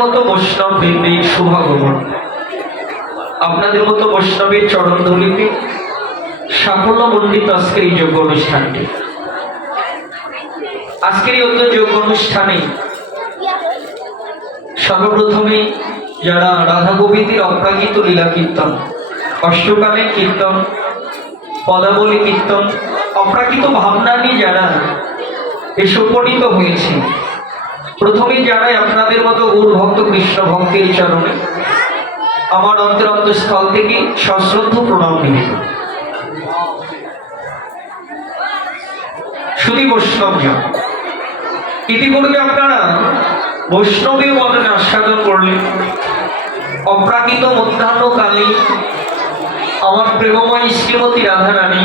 মতো বৈষ্ণব বৃন্দের শুভাগমন, আপনাদের মতো বৈষ্ণবের চরণ ধরিতে সাফল্য মণ্ডিত আজকের এই যোগ্য অনুষ্ঠানটি। আজকের এই যোগ্য অনুষ্ঠানে সর্বপ্রথমে যারা রাধা গোবিন্দের অপ্রাকৃত লীলা কীর্তন, অষ্টকালীন কীর্তন, পদাবলী কীর্তন, অপ্রাকৃত ভাবনা নিয়ে যারা এসে উপনীত হয়েছে, প্রথমেই জানাই আপনাদের মতো গৌর ভক্ত কৃষ্ণ ভক্তের চরণে আমার অন্তরস্থল থেকে সশ্রদ্ধ প্রণাম নিবেদন। শুধু বৈষ্ণব ইতিপূর্বে আপনারা বৈষ্ণবী বদনে আস্বাদন করলেন। অপ্রাকৃত মধ্যাহ্নকালী আমার প্রেমময় শ্রীমতী রাধারানী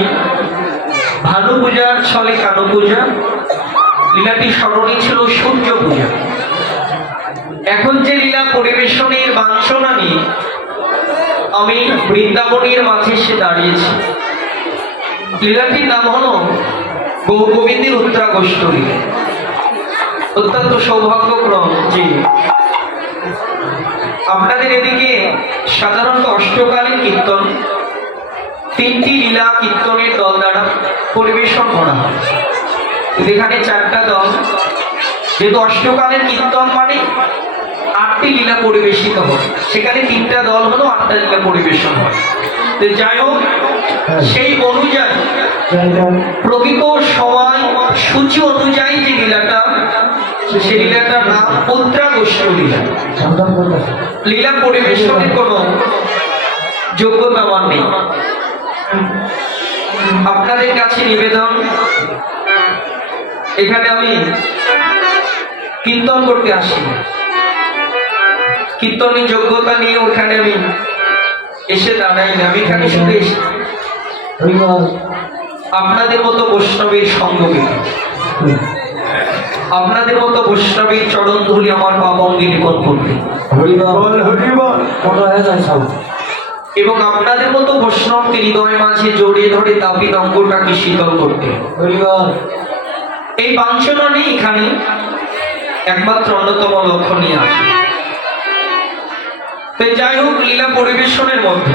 ভানু পূজার ছলে কানু পূজা, লীলাটি স্মরণী ছিল সূর্য পূজা। এখন যে লীলা পরিবেশনের বাঞ্ছনা নিয়ে আমি বৃন্দাবনের মাঝে এসে দাঁড়িয়েছি, লীলাটির নাম হলো গৌর গোবিন্দের উত্তরাগস্ত লীলা। অত্যন্ত সৌভাগ্যক্রম যে আপনাদের এদিকে সাধারণত অষ্টকালীন কীর্তন তিনটি লীলা কীর্তনের দল দ্বারা পরিবেশন করা হয়। এখানে চারটা দল, যেহেতু অষ্টকালীন কীর্তন মানে 8টি লীলা পরিবেশিত হয়, সেখানে 3টা দল হলো 8টা লীলা পরিবেশন হয়। তো যাই হোক, সেই অনুযায়ী প্রকৃত সময় সূচি অনুযায়ী যে লীলাটা, সেই লীলাটার নাম উত্তরাগস্ত লীলা। লীলা পরিবেশনের কোনো যোগ্যতা আমার নেই। আপনাদের কাছে নিবেদন, এখানে আমি কীর্তন করতে আসি, কীর্তনের যোগ্যতা নিয়ে ওখানে আমি এসে দাঁড়াই না। আমি এখানে শুধু এসে আপনাদের মতো বৈষ্ণবের সঙ্গ পেতে, আপনাদের মতো বৈষ্ণবের চরণ ধুলি আমার পাবঙ্গে নিপন করতে, এবং আপনাদের মতো বৈষ্ণবকে হৃদয় মাঝে জড়িয়ে ধরে তাপিত অঙ্গটাকে শীতল করতে। এই বাঞ্ছনা নেই এখানে একমাত্র অন্যতম লক্ষ্য নিয়ে আসে। যাই হোক, লীলা পরিবেশনের মধ্যে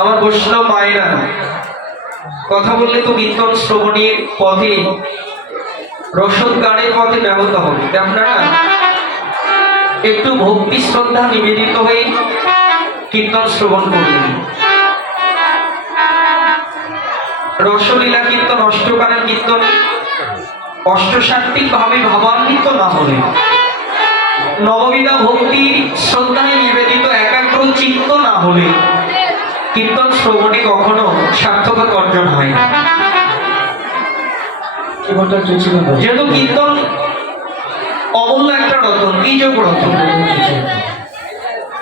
আমার বৈষ্ণব মায়েরা কথা বললে তো কীর্তন শ্রবণের পথে, রসদ গানের পথে ব্যাহত হবে। আপনারা একটু ভক্তি শ্রদ্ধা নিবেদিত হয়ে কীর্তন শ্রবণ করবেন। রসলীলা কীর্তন, অষ্টকালীন কীর্তন অষ্টসাত্ত্বিক ভাবে ভাবান্বিত না হলে, নববিধা ভক্তির শ্রদ্ধায় নিবেদিত একাগ্র চিত্ত না হলে কীর্তন শ্রবণে কখনো সার্থকতা অর্জন হয় না। যেহেতু কীর্তন অমূল্য একটা রতন, দ্বিযোগ রতন।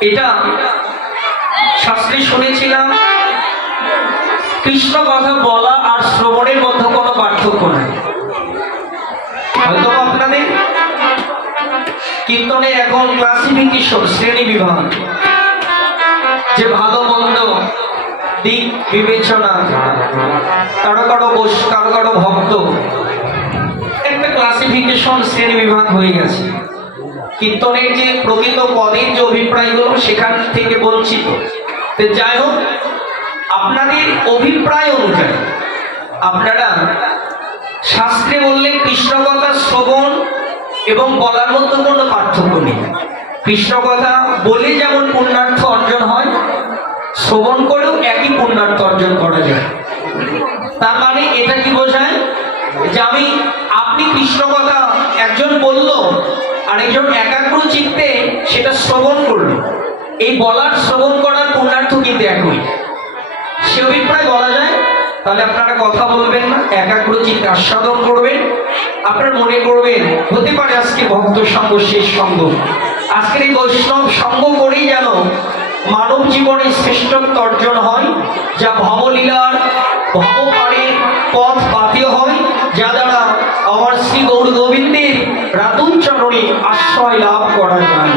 এটা শাস্ত্রে শুনেছিলাম, কৃষ্ণ কথা বলা আর শ্রবণের মধ্যে কোনো পার্থক্য নাই। হয়তো আপনাদের কীর্তনে এখন ক্লাসিফিকেশন, শ্রেণী বিভাগ, যে ভালো মন্দ দিক বিবেচনা, কারো কারো কারো কারো ভক্ত, একটা ক্লাসিফিকেশন শ্রেণী বিভাগ হয়ে গেছে। কীর্তনের যে প্রকৃত পদের যে অভিপ্রায়গুলো সেখান থেকে বঞ্চিত। যাই হোক, আপনাদের অভিপ্রায় অনুযায়ী আপনারা শাস্ত্রে বললে কৃষ্ণ কথা শ্রবণ এবং বলার মধ্যে কোনো পার্থক্য নেই। কৃষ্ণ কথা বলে যেমন পুণ্যার্থ অর্জন হয়, শ্রবণ করেও একই পুণ্যার্থ অর্জন করা যায়। তার মানে এটা কি বোঝায় যে আপনি কৃষ্ণ কথা একজন বলল আর একজন একাগ্র চিত্তে সেটা শ্রবণ করল, এই বলার শ্রবণ করার পুণ্যার্থ কিন্তু একই। সে অভিপ্রায় বলা যায়। তাহলে আপনারা কথা বলবেন না, একাগ্র চিত্তে আস্বাদন করবেন। আপনারা মনে করবেন হতে পারে আজকে ভক্ত সঙ্গ শেষ সঙ্গ, আজকের এই বৈষ্ণব সঙ্গ করেই যেন মানব জীবনে শ্রেষ্ঠত্ব অর্জন হয়, যা ভবলীলার ভবপারের পথ পাথেয় হয়, যা দ্বারা আমার শ্রী গৌর গোবিন্দের রাতুল চরণে আশ্রয় লাভ করা যায়।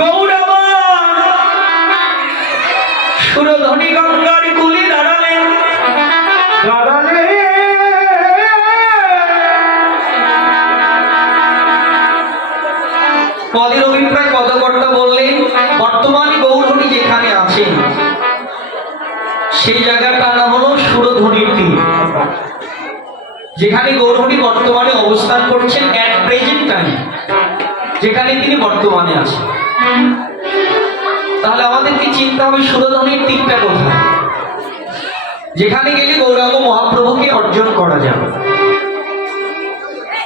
গৌর আমার সুরধনী গঙ্গার কুলে দাঁড়ালেন পদের অভিপ্রায় পদকর্তা বললেন বর্তমানে গৌরহরি যেখানে আছেন সেই জায়গাটার নাম হলো সুরধনির তীর। যেখানে গৌরহরি বর্তমানে অবস্থান করছেন এট প্রেজেন্ট টাইম, যেখানে তিনি বর্তমানে আছেন। তাহলে আমাদেরকে চিন্তা হবে সুরধনির তীরটা কোথায়, যেখানে গেলে গৌরাঙ্গ মহাপ্রভুকে অর্জন করা যাবে।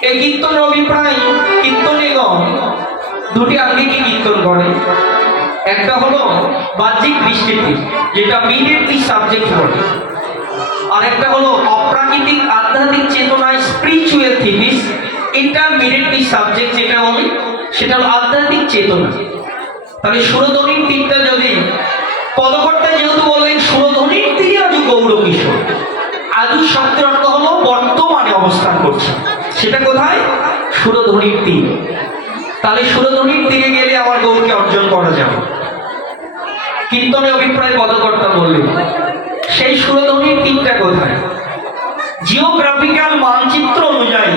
এই কীর্তনের অভিপ্রায় কীর্তনেগণ দুটি আঙ্গিকে কীর্তন করে। একটা হলো বাহ্যিক দৃষ্টিতে, যেটা ইমিডিয়েটলি সাবজেক্ট বলে, আর একটা হলো অপ্রাকৃতিক আধ্যাত্মিক চেতনায় স্পিরিচুয়াল থিংস ইন্টারমিডিয়েটলি সাবজেক্ট, যেটা বলি সেটা হলো আধ্যাত্মিক চেতনা। তাহলে সুরধনির তীরটা যদি পদকর্তা যেহেতু বললেন সুরধনির তীরে আজু গৌর কিশোর, আজু শব্দের অর্থ হলো বর্তমানে অবস্থান করছে, সেটা কোথায়? সুরধনির তীর। তাহলে সুরধনির তীরে গেলে আমার গৌরকে অর্জন করা যাবে। কীর্তনের অভিপ্রায় পদকর্তা বললেন সেই সুরধনির তীরটা কোথায়? জিওগ্রাফিক্যাল মানচিত্র অনুযায়ী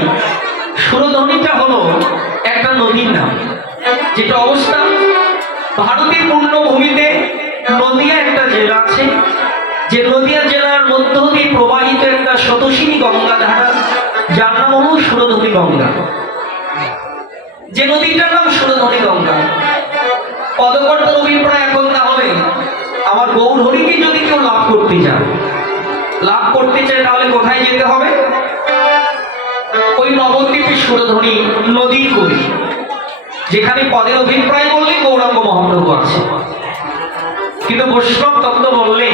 সুরধনিটা হলো একটা নদীর নাম, যেটা অবস্থান ভারতের পূর্ণভূমিতে। নদিয়া একটা জেলা আছে, যে নদিয়া জেলার মধ্য দিয়ে প্রবাহিত একটা শতশিনী গঙ্গা ধারা, যার নাম হলো সুরধনী গঙ্গা। যে নদীটার নাম সুরধনী গঙ্গা। পদকর্তার অভিপ্রায় এখন তাহলে আমার গৌরহরিকে যদি কেউ লাভ করতে চায়, তাহলে কোথায় যেতে হবে? ওই নবদ্বীপের সুরধনী নদীর কূলে, যেখানে পদের অভিপ্রায় বললে গৌরাঙ্গ মহাপ্রভু আছে। কিন্তু বৈষ্ণব তত্ত্ব বললে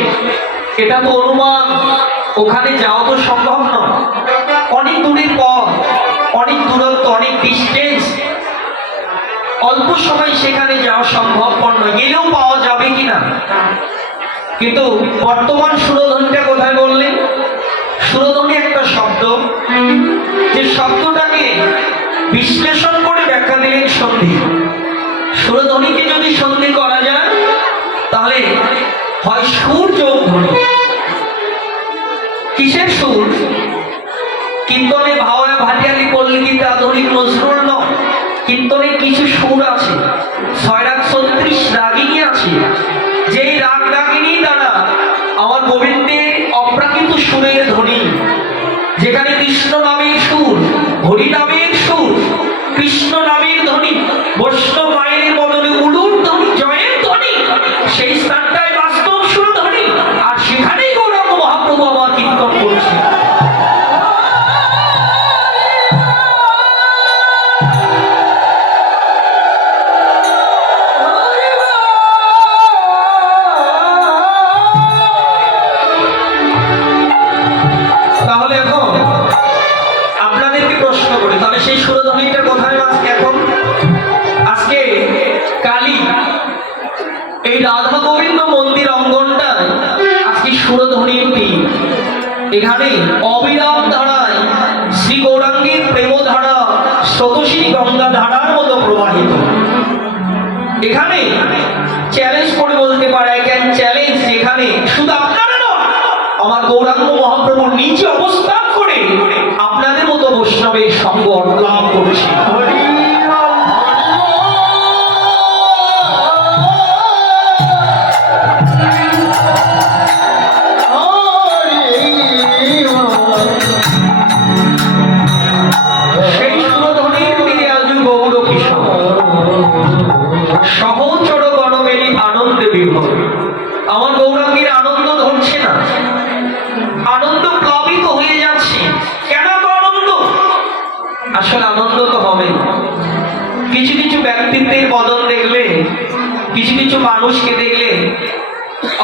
এটা তো অনুমান, ওখানে যাওয়া তো সম্ভব নয়। অনেক দূরের পথ, অনেক দূরত্ব, অনেক ডিস্টেন্স, অল্প সময় সেখানে যাওয়া সম্ভবপর নয়। গেলেও পাওয়া যাবে কিনা। কিন্তু বর্তমান সুরধনীটা কোথায় বললেন? সুরধনী একটা শব্দ, যে শব্দটাকে বিশ্লেষণ করে ব্যাখ্যা দিলেন সন্ধি। সুরধনীকে যদি সন্ধি করা যায় তাহলে হয় সুর যোগ ধ্বনি। কিসের সুর? কীর্তনে ভাওয়া ভাটিয়ালি পল্লিগীতে আধুনিক নজরুল নয়, কীর্তনে কিছু সুর আছে, 6 রাগ 36 রাগিনী আছে। যেই রাগ রাগিনী দ্বারা আমার গোবিন্দের অপ্রাকৃত সুরের ধ্বনি, যেখানে কৃষ্ণ নামের সুর, হরি নামের সুর, কৃষ্ণ নামের ধ্বনি, বৈষ্ণব মায়ের বদলে উলুর ধ্বনি, জয়ের ধ্বনি, সেই স্থানটায় বাস্তব সুর ধ্বনি। আর সেখানেই গৌরাঙ্গ মহাপ্রভু আমার কীর্তন করছে। তাহলে এখন আপনাদেরকে প্রশ্ন করি, তাহলে সেই সুরধনিটা কোথায় আজকে? এখন আজকে কালী এই রাধা গোবিন্দ মন্দির অঙ্গনটা আজকে সুরধনির তীর। এখানে অবিরাম ধারায় শ্রী গৌরাঙ্গের প্রেম ধারা শতশিনী গঙ্গা ধারার মতো প্রবাহিত। এখানে চ্যালেঞ্জ করে বলতে পারে, আই ক্যান চ্যালেঞ্জ, যেখানে শুধু আপনারা নয়, আমার গৌরাঙ্গ মহাপ্রভু নিচে অবস্থান করে আপনাদের মতো বৈষ্ণবের সঙ্গ লাভ করছে। সেই সুরধনির তীরে আজ গৌর কিশোর সহচর গণমেলি আনন্দে বিভোর। আমার গৌরাঙ্গের আনন্দ ধরছে না, আনন্দ প্লাবিত হয়ে যাচ্ছে। কেন তো আনন্দ? আসলে আনন্দ তো হবে কিছু কিছু ব্যক্তিত্বের বদল দেখলে, কিছু কিছু মানুষকে দেখলে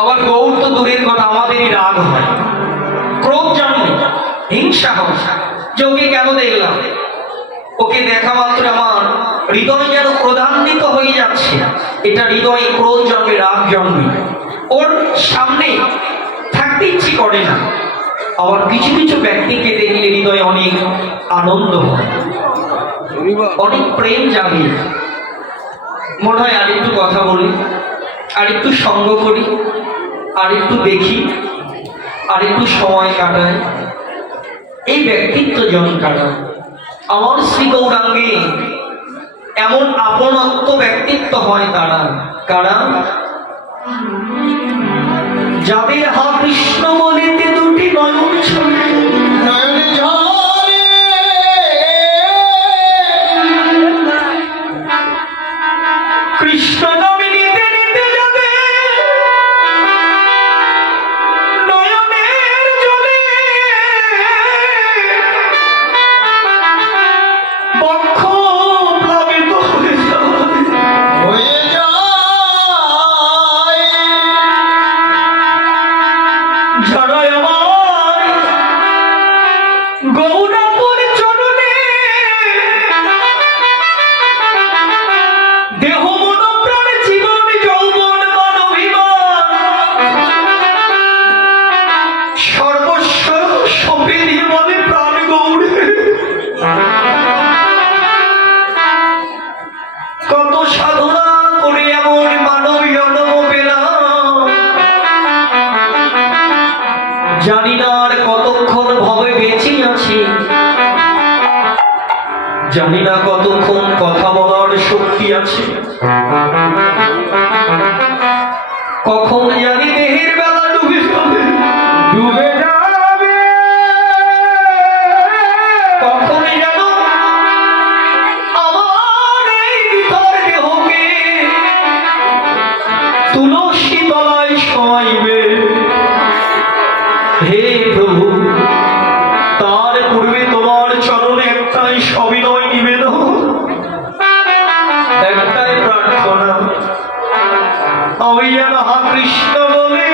আবার গৌর তো দূরের কথা, আমাদেরই রাগ হয়, ক্রোধ জন্মে, হিংসা হয়। যে ওকে কেন দেখলাম, ওকে দেখা মাত্র আমার হৃদয় যেন ক্রোধান্বিত হয়ে যাচ্ছে। এটা হৃদয়ে ক্রোধ জন্মে, রাগ জন্মে, ওর সামনে থাকতে ইচ্ছে করে না। আবার কিছু কিছু ব্যক্তিকে দেখলে হৃদয়ে অনেক আনন্দ হয়, অনেক প্রেম জাগে। মনে হয় আর একটু কথা বলি, আর একটু সঙ্গ করি, আর একটু দেখি, আর একটু সময় কাটাই, এই ব্যক্তিত্ব জন কাটা। আমার শ্রী গৌরাঙ্গে এমন আপনত্ব ব্যক্তিত্ব হয় তারা কারা, যাদের হা কৃষ্ণ বলিতে দুটি নয়ন ছড়ে, নয়নে ঝরে কৃষ্ণ নামে নিতে নিতে যাবে নয়নের জলে, বক্ষ প্লাবিত হয়ে যাবে, হয়ে যায় যারা আমার গৌরাঙ্গের চরণে দেহ মন প্রাণ জীবন যৌবন মান অভিমান সর্বস্ব সঁপে দিয়ে বলে প্রাণ গৌরে, কত সাধনা করে এমন মানব জন্ম পেলাম, জানি না আর কতক্ষণ ভবে বেঁচে আছি, জানি না কতক্ষণ কথা বলার শক্তি আছে, কখন জানি দেহের বেলা ডুবে যাবে, ডুবে যাবে কখন যেন আমার এই ভিতর দেহকে তুলসী তলায় শোয়াইবে। হে প্রভু, তার পূর্বে তোমার চরণে একটাই সবিনয় নিবেদন, একটাই প্রার্থনা, আমি যেন হা কৃষ্ণ বলে